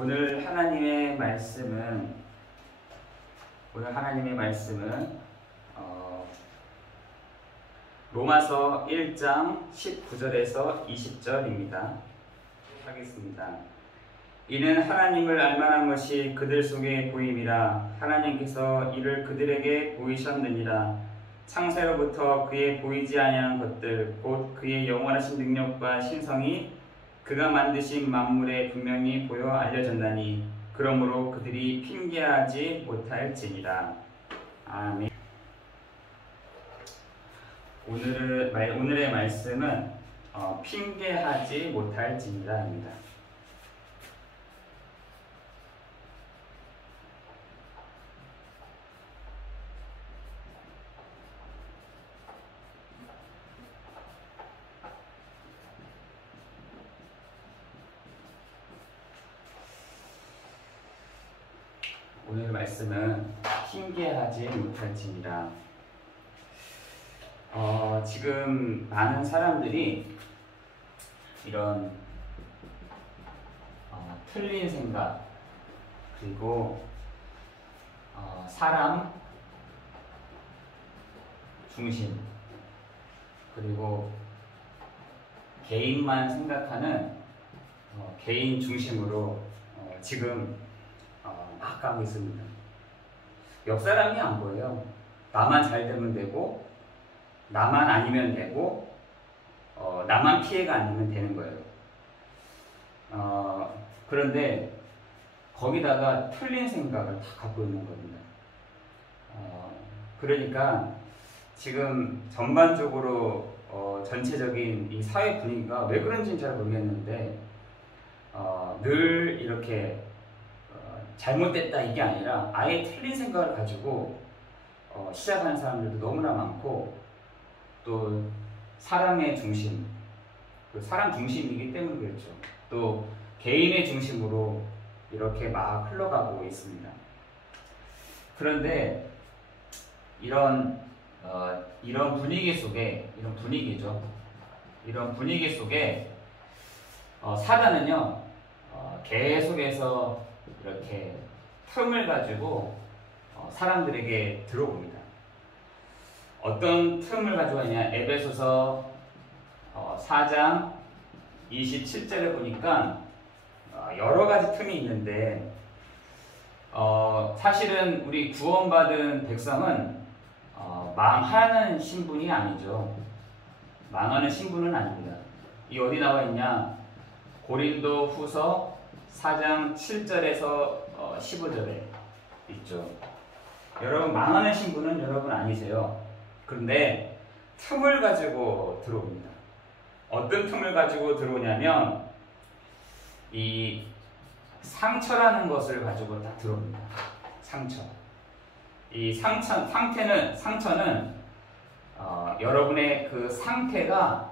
오늘 하나님의 말씀은 로마서 1장 19절에서 20절입니다. 하겠습니다. 이는 하나님을 알만한 것이 그들 속에 보임이라. 하나님께서 이를 그들에게 보이셨느니라. 창세로부터 그의 보이지 아니하는 것들 곧 그의 영원하신 능력과 신성이 그가 만드신 만물에 분명히 보여 알려졌나니 그러므로 그들이 핑계하지 못할지니라. 아멘. 오늘의 말씀은 핑계하지 못할지니라입니다. 오늘 말씀은 핑계하지 못할지니라. 지금 많은 사람들이 이런 틀린 생각, 그리고 사람 중심, 그리고 개인만 생각하는 개인 중심으로 지금 막 가고 있습니다. 옆 사람이 안 보여요. 나만 잘 되면 되고, 나만 아니면 되고, 나만 피해가 안 되면 되는 거예요. 그런데 거기다가 틀린 생각을 다 갖고 있는 겁니다. 그러니까 지금 전반적으로 전체적인 이 사회 분위기가 왜 그런지는 잘 모르겠는데 늘 이렇게 잘못됐다 이게 아니라 아예 틀린 생각을 가지고 시작하는 사람들도 너무나 많고, 또 사람의 중심, 사람 중심이기 때문에 그렇죠. 또 개인의 중심으로 이렇게 막 흘러가고 있습니다. 그런데 이런 분위기 속에, 이런 분위기 속에 사단은요 계속해서 이렇게 틈을 가지고 사람들에게 들어옵니다. 어떤 틈을 가지고 있냐? 에베소서 4장 27절에 보니까 여러 가지 틈이 있는데 사실은 우리 구원받은 백성은 망하는 신분이 아니죠. 망하는 신분은 아닙니다. 이 어디 나와 있냐? 고린도 후서 4장 7절에서 15절에 있죠. 여러분, 망하는 신분은 여러분 아니세요. 그런데 틈을 가지고 들어옵니다. 어떤 틈을 가지고 들어오냐면 이 상처라는 것을 가지고 딱 들어옵니다. 상처. 이 상처는 여러분의 그 상태가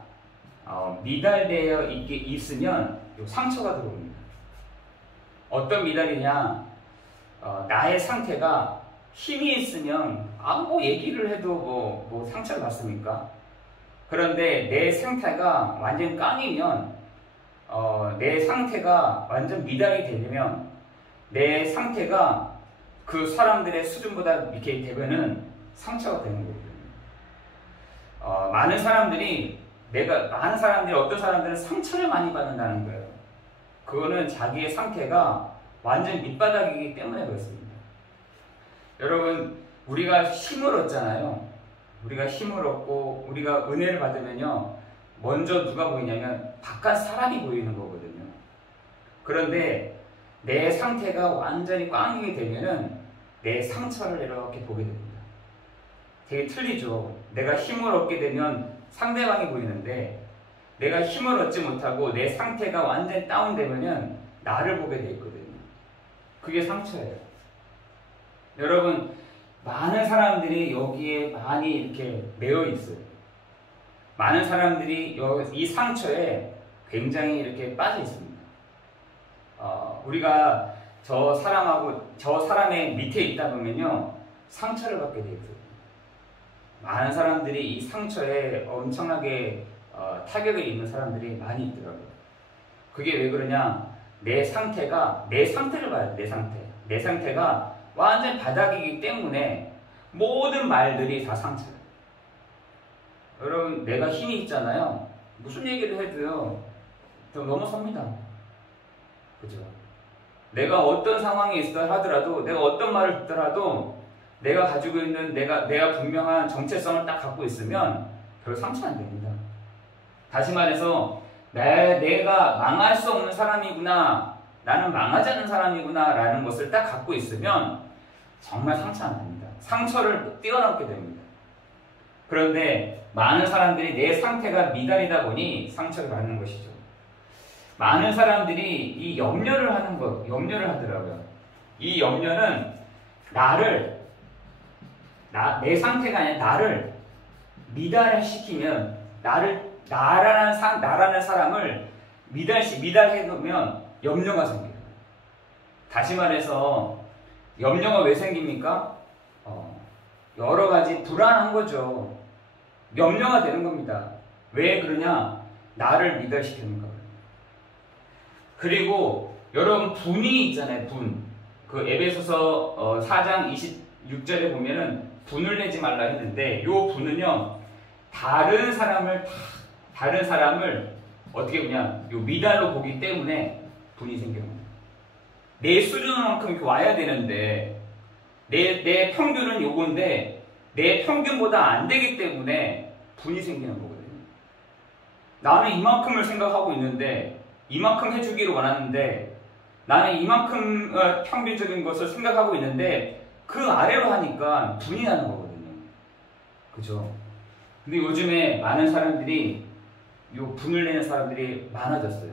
미달되어 있으면 이 상처가 들어옵니다. 어떤 미달이냐? 나의 상태가 힘이 있으면 아무 얘기를 해도 뭐 상처를 받습니까? 그런데 내 상태가 완전 깡이면, 내 상태가 완전 미달이 되면, 내 상태가 그 사람들의 수준보다 밑에 되면은 상처가 되는 거거든요. 많은 사람들이 어떤 사람들은 상처를 많이 받는다는 거예요. 그거는 자기의 상태가 완전 밑바닥이기 때문에 그렇습니다. 여러분, 우리가 힘을 얻잖아요. 우리가 힘을 얻고 우리가 은혜를 받으면요, 먼저 누가 보이냐면 바깥 사람이 보이는 거거든요. 그런데 내 상태가 완전히 꽝이게 되면은 내 상처를 이렇게 보게 됩니다. 되게 틀리죠. 내가 힘을 얻게 되면 상대방이 보이는데, 내가 힘을 얻지 못하고 내 상태가 완전히 다운되면은 나를 보게 돼 있거든요. 그게 상처예요. 여러분, 많은 사람들이 여기에 많이 이렇게 매여 있어요. 많은 사람들이 이 상처에 굉장히 이렇게 빠져 있습니다. 우리가 저 사람의 밑에 있다 보면요, 상처를 받게 돼 있어요. 많은 사람들이 이 상처에 엄청나게 타격을 입는 사람들이 많이 있더라고요. 그게 왜 그러냐? 내 상태를 봐야 돼. 내 상태가 완전 바닥이기 때문에 모든 말들이 다 상처예요. 여러분, 내가 힘이 있잖아요. 무슨 얘기를 해도요, 넘어섭니다. 그죠? 내가 어떤 상황에 있어 하더라도, 내가 어떤 말을 듣더라도, 내가 가지고 있는 내가 분명한 정체성을 딱 갖고 있으면 별 상처 안 됩니다. 다시 말해서, 내가 망할 수 없는 사람이구나, 나는 망하지 않는 사람이구나 라는 것을 딱 갖고 있으면 정말 상처 안 됩니다. 상처를 뛰어넘게 됩니다. 그런데 많은 사람들이 내 상태가 미달이다 보니 상처를 받는 것이죠. 많은 사람들이 이 염려를 하더라고요. 이 염려는 내 상태가 아니라 나를 미달시키면, 나라는 사람을 미달해 놓으면 염려가 생겨요. 다시 말해서 염려가 왜 생깁니까? 여러 가지 불안한 거죠. 염려가 되는 겁니다. 왜 그러냐? 나를 미달시키는 거예요. 그리고 여러분, 분이 있잖아요. 그 에베소서 4장 26절에 보면은 분을 내지 말라 했는데, 요 분은요, 다른 사람을 어떻게 보냐, 요 미달로 보기 때문에 분이 생기는 겁니다. 내 수준만큼 이렇게 와야 되는데, 내 평균은 요건데, 내 평균보다 안 되기 때문에 분이 생기는 거거든요. 나는 이만큼을 생각하고 있는데, 이만큼 해주기를 원하는데, 나는 이만큼 평균적인 것을 생각하고 있는데, 그 아래로 하니까 분이 나는 거거든요. 그죠? 근데 요즘에 많은 사람들이, 요 분을 내는 사람들이 많아졌어요.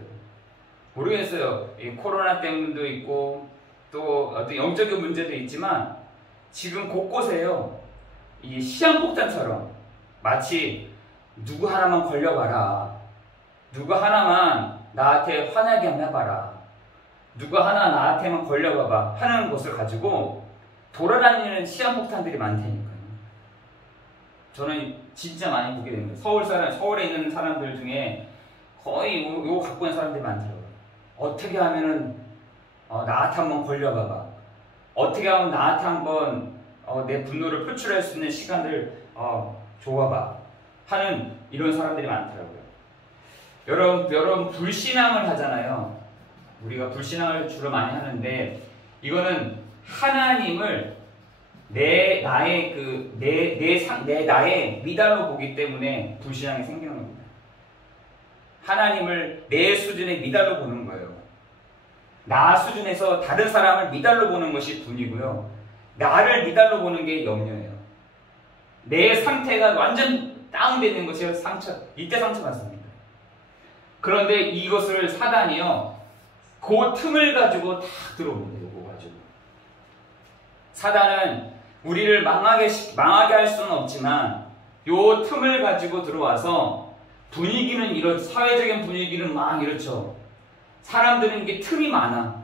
모르겠어요. 이 코로나 때문도 있고, 또 어떤 영적인 문제도 있지만, 지금 곳곳에요, 이 시한폭탄처럼 마치 누구 하나만 걸려봐라, 누구 하나만 나한테 화나게 한번 해봐라, 누구 하나 나한테만 걸려봐봐 하는 것을 가지고 돌아다니는 시한폭탄들이 많다니까요. 저는 진짜 많이 보게 됩니다. 서울에 있는 사람들 중에 거의 요거 갖고 있는 사람들이 많더라고요. 어떻게 하면은 나한테 한번 걸려봐봐, 어떻게 하면 나한테 한번 내 분노를 표출할 수 있는 시간을 줘봐봐 하는 이런 사람들이 많더라고요. 여러분 불신앙을 하잖아요. 우리가 불신앙을 주로 많이 하는데, 이거는 하나님을 내 나의 미달로 보기 때문에 불신앙이 생기는 겁니다. 하나님을 내 수준의 미달로 보는 거예요. 나 수준에서 다른 사람을 미달로 보는 것이 분이고요, 나를 미달로 보는 게 염려예요. 내 상태가 완전 다운되어 있는 것이 이때 상처받습니다. 그런데 이것을 사단이요, 그 틈을 가지고 다 들어옵니다. 이거 가지고. 사단은 우리를 망하게 할 수는 없지만, 요 틈을 가지고 들어와서 사회적인 분위기는 막 이렇죠. 사람들은 이게 틈이 많아.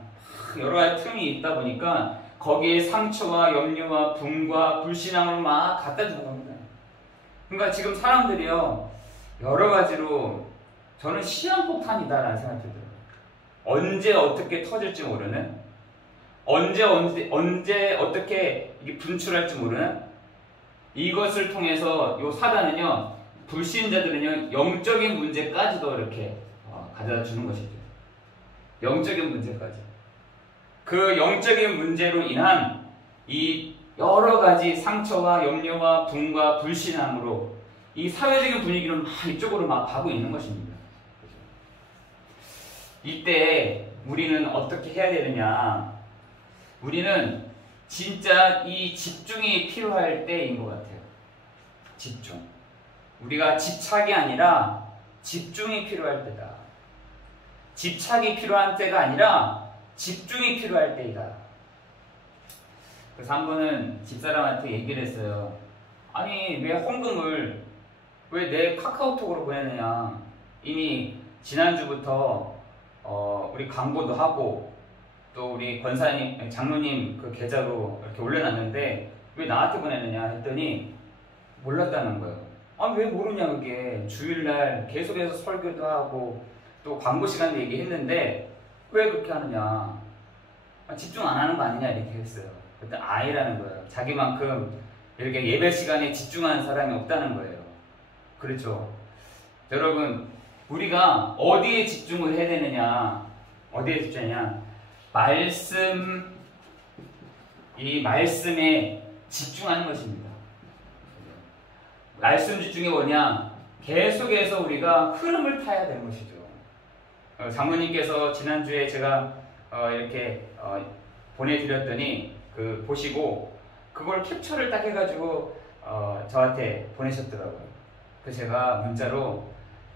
여러 가지 틈이 있다 보니까 거기에 상처와 염려와 분과 불신앙을 막 갖다 주는 겁니다. 그러니까 지금 사람들이요, 여러 가지로 저는 시한폭탄이다라는 생각이 들어요. 언제 어떻게 터질지 모르는, 언제 어떻게 이게 분출할지 모르는, 이것을 통해서 요 사단은요, 불신자들은요, 영적인 문제까지도 이렇게 가져다 주는 것이죠. 영적인 문제까지. 그 영적인 문제로 인한 이 여러 가지 상처와 염려와 분과 불신앙으로 이 사회적인 분위기를 막 이쪽으로 막 가고 있는 것입니다. 이때 우리는 어떻게 해야 되느냐? 우리는 진짜 이 집중이 필요할 때인 것 같아요. 집중. 우리가 집착이 아니라 집중이 필요할 때다. 집착이 필요한 때가 아니라 집중이 필요할 때이다. 그래서 한 번은 집사람한테 얘기를 했어요. 아니, 왜 헌금을 왜 내 카카오톡으로 보내느냐? 이미 지난주부터 우리 광고도 하고 또 우리 권사님, 장로님 그 계좌로 이렇게 올려놨는데 왜 나한테 보내느냐 했더니 몰랐다는 거예요. 아니, 왜 모르냐, 그게. 주일날 계속해서 설교도 하고 또 광고 시간도 얘기했는데 왜 그렇게 하느냐? 집중 안 하는 거 아니냐 이렇게 했어요. 그때 아니라는 거예요. 자기만큼 이렇게 예배 시간에 집중하는 사람이 없다는 거예요. 그렇죠? 여러분, 우리가 어디에 집중을 해야 되느냐? 어디에 집중하냐? 이 말씀에 집중하는 것입니다. 말씀 집중이 뭐냐? 계속해서 우리가 흐름을 타야 되는 것이죠. 장로님께서 지난주에 제가 이렇게 보내드렸더니 보시고 그걸 캡처를 딱 해가지고 저한테 보내셨더라고요. 그래서 제가 문자로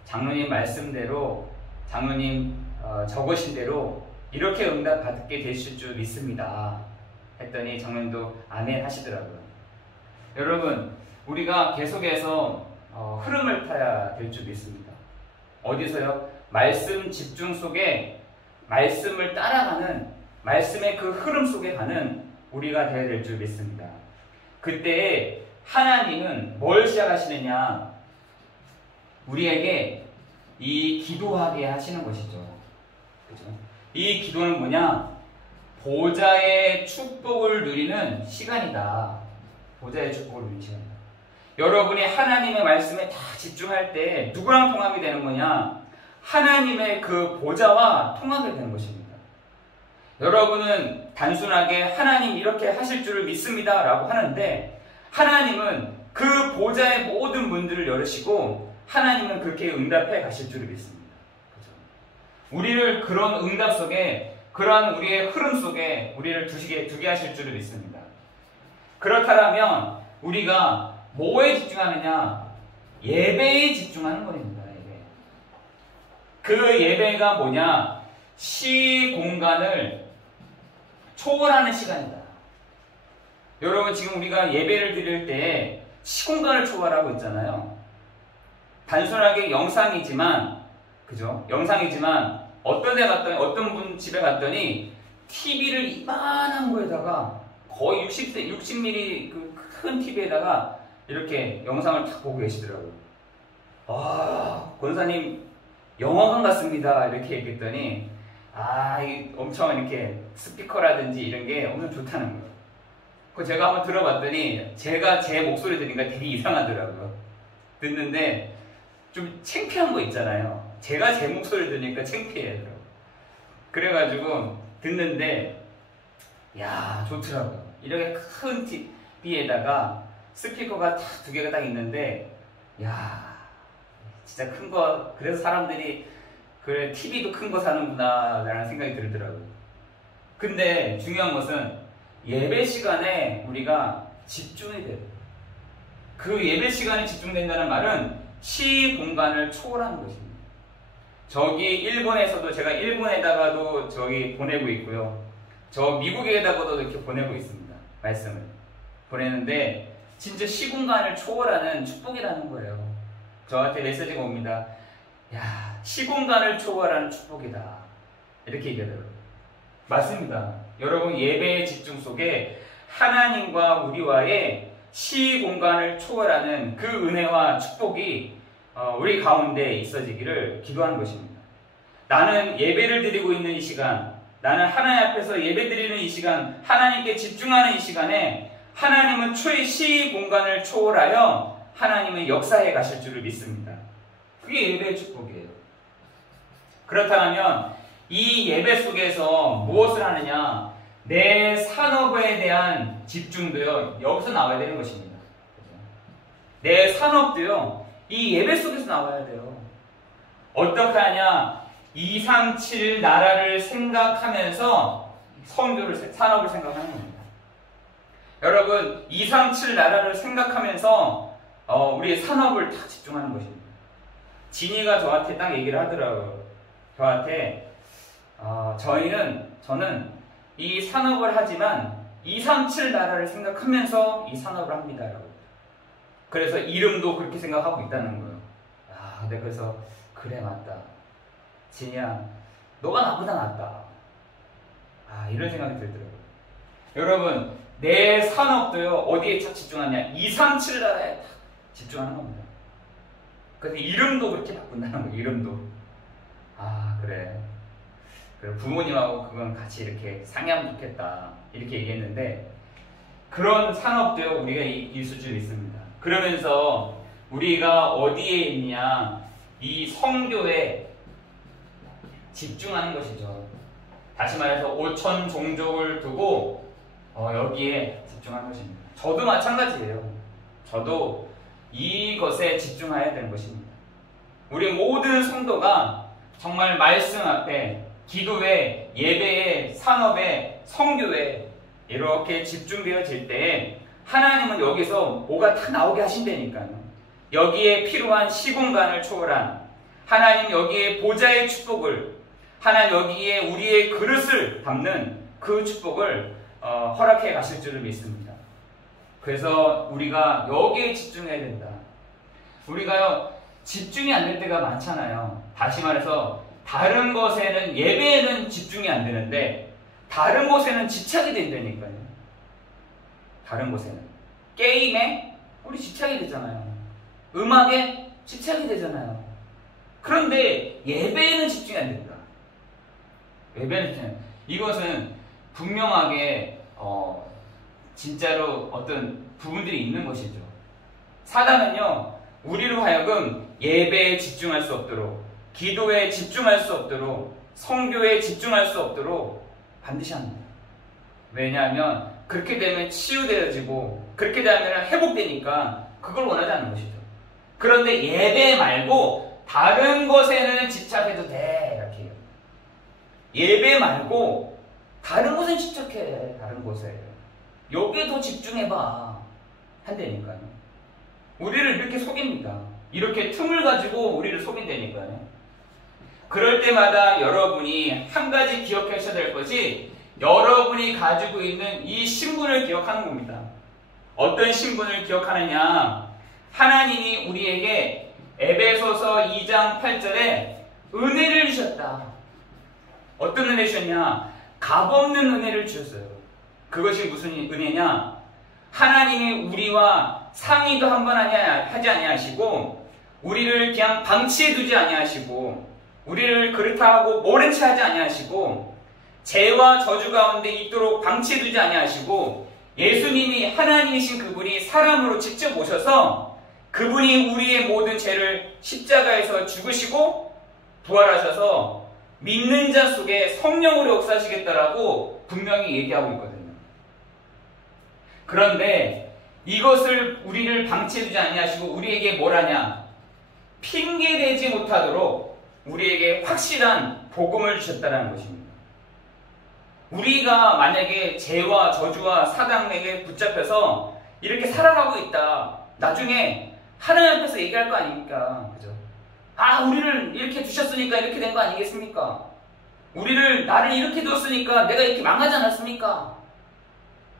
장로님 말씀대로 장로님 적으신 대로 이렇게 응답 받게 되실 줄 믿습니다 했더니 장로님도 아멘 하시더라고요. 여러분, 우리가 계속해서 흐름을 타야 될 줄 믿습니다. 어디서요? 말씀 집중 속에 말씀을 따라가는, 말씀의 그 흐름 속에 가는 우리가 되어야 될 줄 믿습니다. 그때 하나님은 뭘 시작하시느냐? 우리에게 이 기도하게 하시는 것이죠. 그죠? 이 기도는 뭐냐? 보좌의 축복을 누리는 시간이다. 보좌의 축복을 누리는 시간이다. 여러분이 하나님의 말씀에 다 집중할 때 누구랑 통합이 되는 거냐? 하나님의 그 보좌와 통하게 되는 것입니다. 여러분은 단순하게 하나님 이렇게 하실 줄을 믿습니다 라고 하는데, 하나님은 그 보좌의 모든 문들을 열으시고 하나님은 그렇게 응답해 가실 줄을 믿습니다. 그렇죠? 우리를 그런 응답 속에, 그러한 우리의 흐름 속에 우리를 두게 하실 줄을 믿습니다. 그렇다면 우리가 뭐에 집중하느냐? 예배에 집중하는 것입니다. 그 예배가 뭐냐? 시공간을 초월하는 시간이다. 여러분, 지금 우리가 예배를 드릴 때 시공간을 초월하고 있잖아요. 단순하게 영상이지만, 그죠? 영상이지만 어떤 데 갔더니, 어떤 분 집에 갔더니 TV를 이만한 거에다가 거의 60mm 그 큰 TV에다가 이렇게 영상을 탁 보고 계시더라고요. 권사님 영화관 같습니다 이렇게 얘기했더니, 이 엄청 이렇게 스피커라든지 이런 게 엄청 좋다는 거예요. 그 제가 한번 들어봤더니 제가 제 목소리 들으니까 되게 이상하더라고요. 듣는데 좀 창피한 거 있잖아요. 제가 제 목소리 들으니까 창피해요. 그래가지고 듣는데 좋더라고요. 이렇게 큰 TV에다가 스피커가 딱 2개가 딱 있는데, 진짜 큰 거, 그래서 사람들이 그래 TV도 큰 거 사는구나 라는 생각이 들더라고요. 근데 중요한 것은 예배 시간에 우리가 집중이 돼요. 그 예배 시간에 집중된다는 말은 시공간을 초월하는 것입니다. 저기 일본에서도, 제가 일본에다가도 저기 보내고 있고요, 저 미국에다가도 이렇게 보내고 있습니다. 말씀을 보내는데 진짜 시공간을 초월하는 축복이라는 거예요. 저한테 메시지가 옵니다. 시공간을 초월하는 축복이다 이렇게 얘기하더라고요. 맞습니다. 여러분, 예배의 집중 속에 하나님과 우리와의 시공간을 초월하는 그 은혜와 축복이 우리 가운데 있어지기를 기도하는 것입니다. 나는 예배를 드리고 있는 이 시간, 나는 하나님 앞에서 예배 드리는 이 시간, 하나님께 집중하는 이 시간에 하나님은 시공간을 초월하여 하나님은 역사해 가실 줄을 믿습니다. 그게 예배의 축복이에요. 그렇다면 이 예배 속에서 무엇을 하느냐? 내 산업에 대한 집중도요, 여기서 나와야 되는 것입니다. 내 산업도요, 이 예배 속에서 나와야 돼요. 어떻게 하냐? 237 나라를 생각하면서 산업을 생각하는 겁니다. 여러분, 237 나라를 생각하면서 우리의 산업을 다 집중하는 것입니다. 진이가 저한테 딱 얘기를 하더라고요. 저한테 저는 이 산업을 하지만 237 나라를 생각하면서 이 산업을 합니다. 그래서 이름도 그렇게 생각하고 있다는 거예요. 근데 그래서 그래, 맞다. 진이야, 너가 나보다 낫다. 이런 생각이 들더라고요. 여러분, 내 산업도요, 어디에 딱 집중하냐? 237 나라에 딱 집중하는 겁니다. 그래서 이름도 그렇게 바꾼다는 거예요. 이름도. 그래. 그리고 부모님하고 그건 같이 이렇게 상의하면 좋겠다. 이렇게 얘기했는데 그런 산업도 우리가 이 수준에 있습니다. 그러면서 우리가 어디에 있냐? 이 성교에 집중하는 것이죠. 다시 말해서 5천 종족을 두고 여기에 집중하는 것입니다. 저도 마찬가지예요. 저도 이것에 집중해야 되는 것입니다. 우리 모든 성도가 정말 말씀 앞에, 기도에, 예배에, 산업에, 성교에 이렇게 집중되어질 때 하나님은 여기서 뭐가 다 나오게 하신다니까요. 여기에 필요한 시공간을 초월한 하나님, 여기에 보좌의 축복을, 하나님 여기에 우리의 그릇을 담는 그 축복을 허락해 가실 줄을 믿습니다. 그래서 우리가 여기에 집중해야 된다. 우리가요 집중이 안 될 때가 많잖아요. 다시 말해서 다른 것에는, 예배에는 집중이 안 되는데 다른 것에는 집착이 된다니까요. 다른 것에는 게임에 우리 집착이 되잖아요. 음악에 집착이 되잖아요. 그런데 예배에는 집중이 안 된다. 예배는 이것은 분명하게 진짜로 어떤 부분들이 있는 것이죠. 사단은요 우리로 하여금 예배에 집중할 수 없도록, 기도에 집중할 수 없도록, 성교에 집중할 수 없도록 반드시 합니다. 왜냐하면 그렇게 되면 치유되어지고 그렇게 되면 회복되니까 그걸 원하지 않는 것이죠. 그런데 예배 말고 다른 것에는 집착해도 돼, 이렇게 해요. 예배 말고 다른 것에 집착해. 다른 것에 여기에 더 집중해봐 한다니까요. 우리를 이렇게 속입니다. 이렇게 틈을 가지고 우리를 속인다니까요. 그럴 때마다 여러분이 한 가지 기억하셔야 될 것이, 여러분이 가지고 있는 이 신분을 기억하는 겁니다. 어떤 신분을 기억하느냐? 하나님이 우리에게 에베소서 2장 8절에 은혜를 주셨다. 어떤 은혜 주셨냐? 값없는 은혜를 주셨어요. 그것이 무슨 은혜냐? 하나님이 우리와 상의도 한번 하지 아니하시고, 우리를 그냥 방치해 두지 아니하시고, 우리를 그렇다 하고 모른 채 하지 아니하시고, 죄와 저주 가운데 있도록 방치해 두지 아니하시고, 예수님이, 하나님이신 그분이 사람으로 직접 오셔서 그분이 우리의 모든 죄를 십자가에서 죽으시고 부활하셔서 믿는 자 속에 성령으로 역사하시겠다라고 분명히 얘기하고 있거든요. 그런데 이것을 우리를 방치해두지 아니하시고 우리에게 뭘 하냐? 핑계대지 못하도록 우리에게 확실한 복음을 주셨다는 것입니다. 우리가 만약에 죄와 저주와 사단에게 붙잡혀서 이렇게 살아가고 있다. 나중에 하나님 앞에서 얘기할 거 아닙니까? 그죠? 우리를 이렇게 주셨으니까 이렇게 된 거 아니겠습니까? 나를 이렇게 뒀으니까 내가 이렇게 망하지 않았습니까?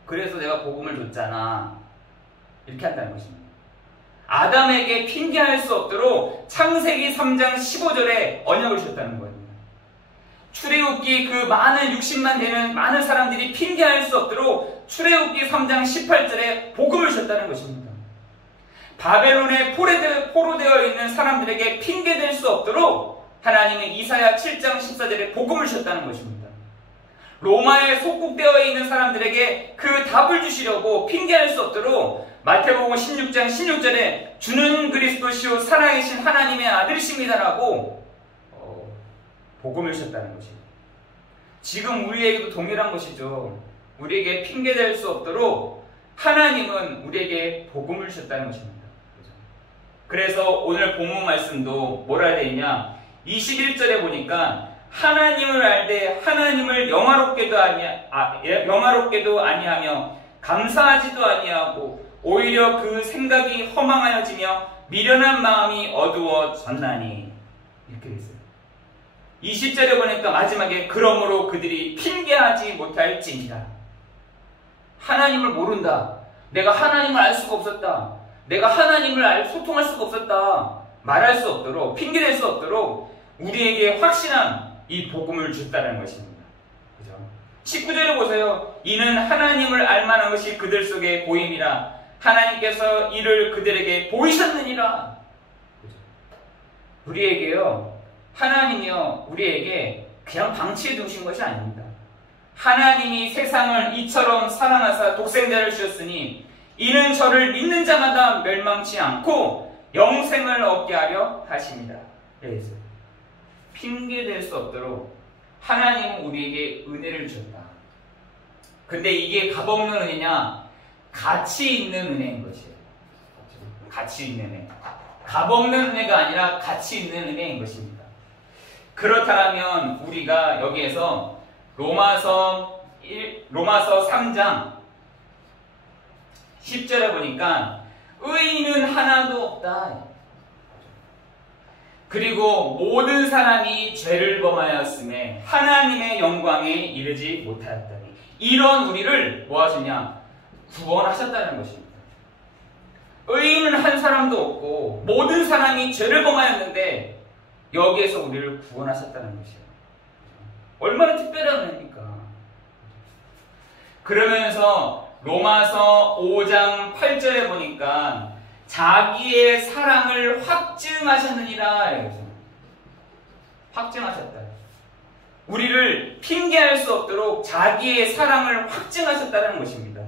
그래서 내가 복음을 줬잖아. 이렇게 한다는 것입니다. 아담에게 핑계할 수 없도록 창세기 3장 15절에 언약을 주셨다는 겁니다. 출애굽기 그 많은 60만 되는 많은 사람들이 핑계할 수 없도록 출애굽기 3장 18절에 복음을 주셨다는 것입니다. 바벨론에 포로되어 있는 사람들에게 핑계될 수 없도록 하나님은 이사야 7장 14절에 복음을 주셨다는 것입니다. 로마에 속국되어 있는 사람들에게 그 답을 주시려고 핑계할 수 없도록 마태복음 16장 16절에 주는 그리스도시요 살아계신 하나님의 아들이십니다라고 복음을 주셨다는 것입니다. 지금 우리에게도 동일한 것이죠. 우리에게 핑계될 수 없도록 하나님은 우리에게 복음을 주셨다는 것입니다. 그래서 오늘 본문 말씀도 뭐라 되어 있냐? 21절에 보니까 하나님을 알되 하나님을 영화롭게도 아니하며 감사하지도 아니하고 오히려 그 생각이 허망하여지며 미련한 마음이 어두워졌나니, 이렇게 되어 있어요. 20절에 보니까 마지막에 그러므로 그들이 핑계하지 못할지니라. 하나님을 모른다. 내가 하나님을 알 수가 없었다. 내가 하나님을 소통할 수가 없었다. 말할 수 없도록, 핑계댈 수 없도록 우리에게 확실한 이 복음을 줬다는 것입니다. 그죠? 19절에 보세요. 이는 하나님을 알만한 것이 그들 속에 보임이라. 하나님께서 이를 그들에게 보이셨느니라. 그죠? 우리에게요, 하나님이요, 우리에게 그냥 방치해 두신 것이 아닙니다. 하나님이 세상을 이처럼 사랑하사 독생자를 주셨으니 이는 저를 믿는 자마다 멸망치 않고 영생을 얻게 하려 하십니다. 그래서 핑계댈 수 없도록 하나님은 우리에게 은혜를 주셨다. 근데 이게 값없는 은혜냐? 가치 있는 은혜인 것이에요. 가치 있는 은혜. 값없는 은혜가 아니라 가치 있는 은혜인 것입니다. 그렇다면 우리가 여기에서 로마서 3장 10절에 보니까 의인은 하나도 없다. 그리고 모든 사람이 죄를 범하였음에 하나님의 영광에 이르지 못하였다니. 이런 우리를 뭐 하시냐? 구원하셨다는 것입니다. 의인은 한 사람도 없고 모든 사람이 죄를 범하였는데 여기에서 우리를 구원하셨다는 것이에요. 얼마나 특별한 은혜입니까? 그러면서 로마서 5장 8절에 보니까 자기의 사랑을 확증하셨느니라. 확증하셨다. 우리를 핑계할 수 없도록 자기의 사랑을 확증하셨다는 것입니다.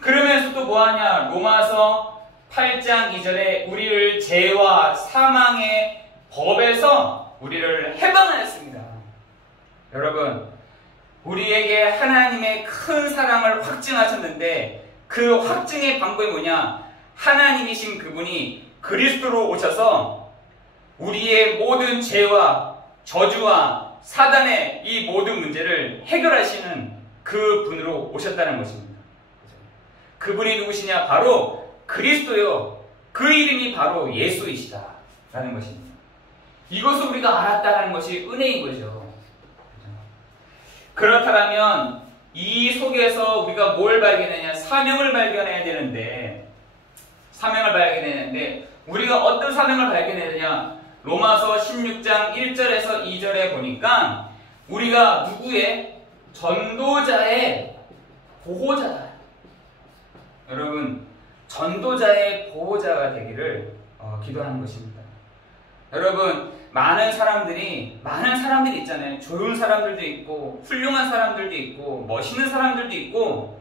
그러면서 또 뭐하냐? 로마서 8장 2절에 우리를 죄와 사망의 법에서 우리를 해방하였습니다. 여러분, 우리에게 하나님의 큰 사랑을 확증하셨는데 그 확증의 방법이 뭐냐? 하나님이신 그분이 그리스도로 오셔서 우리의 모든 죄와 저주와 사단의 이 모든 문제를 해결하시는 그 분으로 오셨다는 것입니다. 그분이 누구시냐? 바로 그리스도요. 그 이름이 바로 예수이시다라는 것입니다. 이것을 우리가 알았다는 것이 은혜인 거죠. 그렇다면 이 속에서 우리가 뭘 발견하냐? 사명을 발견해야 되는데 우리가 어떤 사명을 발견해야 되냐? 로마서 16장 1절에서 2절에 보니까 우리가 누구의? 전도자의 보호자다. 여러분, 전도자의 보호자가 되기를 기도하는 것입니다. 여러분, 많은 사람들이 있잖아요. 좋은 사람들도 있고 훌륭한 사람들도 있고 멋있는 사람들도 있고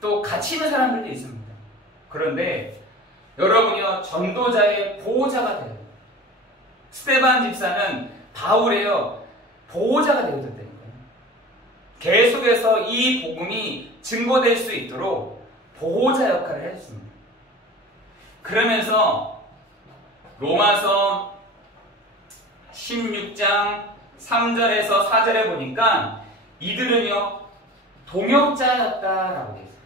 또 가치 있는 사람들도 있습니다. 그런데 여러분이요, 전도자의 보호자가 돼요. 스데반 집사는 바울의요 보호자가 되어졌다는 거예요. 계속해서 이 복음이 증거될 수 있도록 보호자 역할을 해줬습니다. 그러면서 로마서 16장 3절에서 4절에 보니까 이들은요 동역자였다라고 되어 있어요.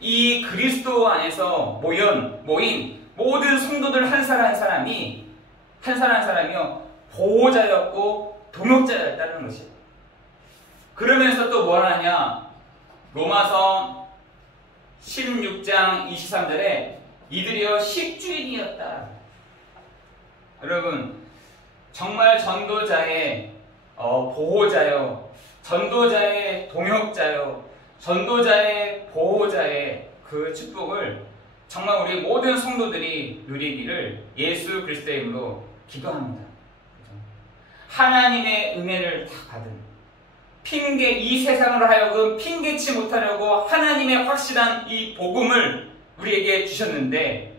이 그리스도 안에서 모인 모든 성도들 한 사람 한 사람이요 보호자였고 동역자였다는 것이에요. 그러면서 또 뭘 하냐? 로마서 16장 23절에 이들이요 십주인이었다. 여러분, 정말 전도자의 보호자요, 전도자의 동역자요, 전도자의 보호자의 그 축복을 정말 우리 모든 성도들이 누리기를 예수 그리스도의 이름으로 기도합니다. 하나님의 은혜를 다 받은 이 세상으로 하여금 핑계치 못하려고 하나님의 확실한 이 복음을 우리에게 주셨는데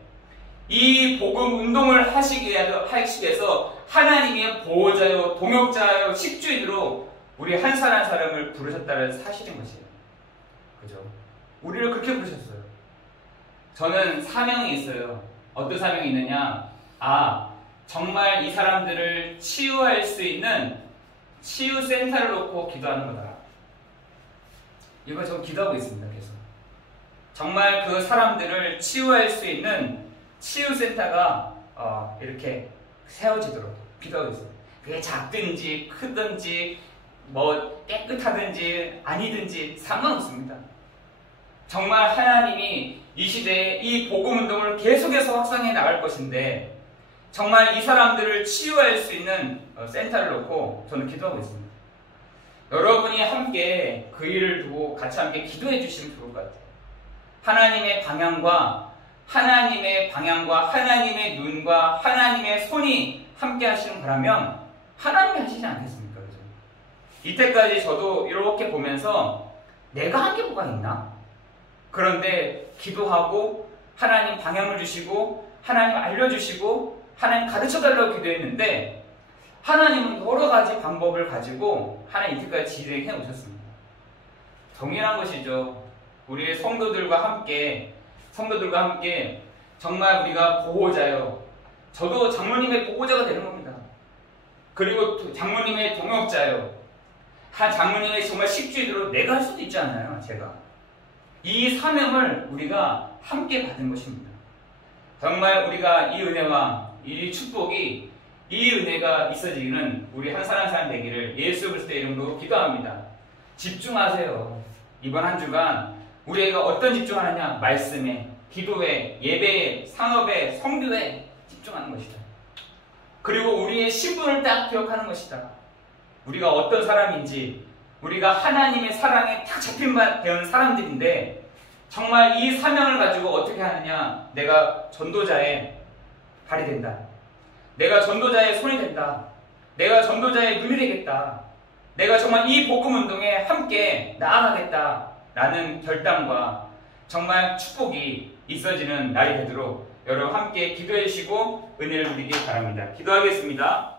이 복음 운동을 하시기 위해서 하나님의 보호자요, 동역자요, 식주인으로 우리 한 사람 한 사람을 부르셨다는 사실인 것이에요. 그죠? 우리를 그렇게 부르셨어요. 저는 사명이 있어요. 어떤 사명이 있느냐? 정말 이 사람들을 치유할 수 있는 치유센터를 놓고 기도하는 거다. 이거 저 기도하고 있습니다. 계속. 정말 그 사람들을 치유할 수 있는 치유센터가 이렇게 세워지도록 기도하고 있습니다. 그게 작든지 크든지 뭐 깨끗하든지 아니든지 상관없습니다. 정말 하나님이 이 시대에 이 복음운동을 계속해서 확산해 나갈 것인데 정말 이 사람들을 치유할 수 있는 센터를 놓고 저는 기도하고 있습니다. 여러분이 함께 그 일을 두고 같이 함께 기도해 주시면 좋을 것 같아요. 하나님의 방향과 하나님의 눈과 하나님의 손이 함께 하시는 거라면 하나님이 하시지 않겠습니까? 그죠? 이때까지 저도 이렇게 보면서 내가 한 게 뭐가 있나? 그런데 기도하고 하나님 방향을 주시고 하나님 알려주시고 하나님 가르쳐달라고 기도했는데 하나님은 여러 가지 방법을 가지고 하나님 이때까지 진행해 오셨습니다. 동일한 것이죠. 우리의 성도들과 함께 정말 우리가 보호자요. 저도 장로님의 보호자가 되는 겁니다. 그리고 장로님의 동역자요. 한 장로님의 정말 식주인으로 내가 할 수도 있지 않나요? 제가. 이 사명을 우리가 함께 받은 것입니다. 정말 우리가 이 은혜와 이 축복이 이 은혜가 있어지기는 우리 한 사람 한 사람 되기를 예수 그리스도의 이름으로 기도합니다. 집중하세요. 이번 한 주간 우리가 어떤 집중하느냐? 말씀에, 기도에, 예배에, 산업에, 성교에 집중하는 것이다. 그리고 우리의 신분을 딱 기억하는 것이다. 우리가 어떤 사람인지, 우리가 하나님의 사랑에 딱 잡힌 바 되는 사람들인데 정말 이 사명을 가지고 어떻게 하느냐? 내가 전도자의 발이 된다. 내가 전도자의 손이 된다. 내가 전도자의 눈이 되겠다. 내가 정말 이 복음운동에 함께 나아가겠다. 라는 결단과 정말 축복이 있어지는 날이 되도록 여러분 함께 기도해 주시고 은혜를 누리기 바랍니다. 기도하겠습니다.